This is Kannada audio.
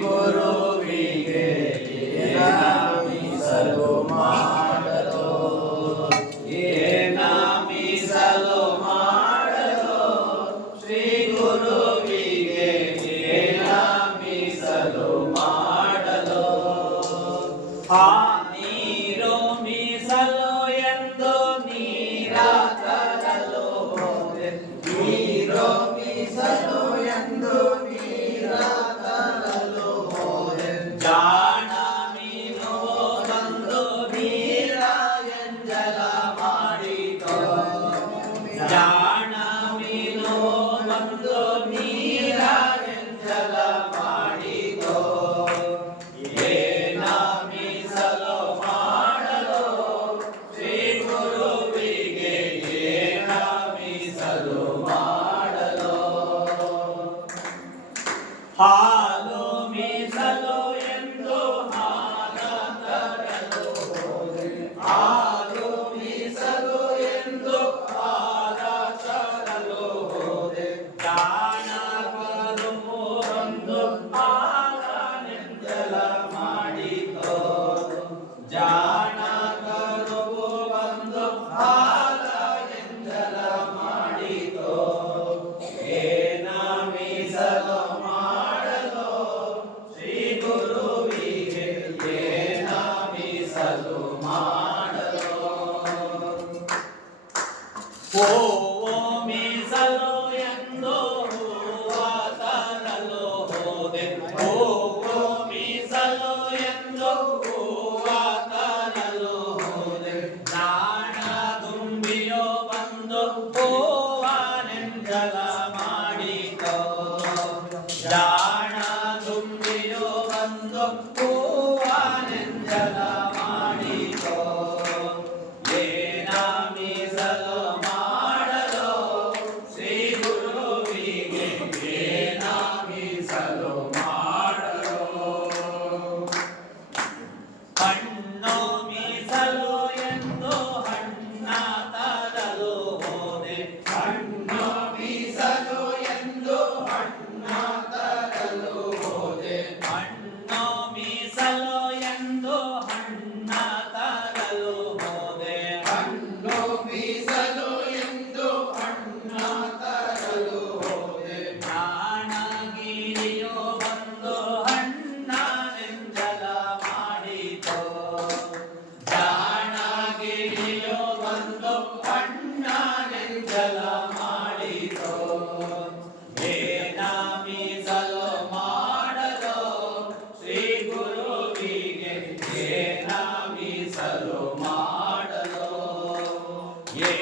ಗುರುವಿಗೆ ಮೀಸಲು ಮಾಡಲು ಮೀಸಲು ಮಾಡಲು? ಶ್ರೀ ಗುರುವಿಗೆ ಮೀಸಲು ಮಾಡಲು? ಆ Oh ಒಂದು ಕಣ್ಣ ನಿರ್ಜಲ ಮಾಡಿರೋ. ಬೇನಾಮಿ ಸಲೋ ಮಾಡಲೋ ಶ್ರೀ ಗುರುವಿಗೆ ಬೇನಾಮಿ ಸಲೋ ಮಾಡಲೋ ಏ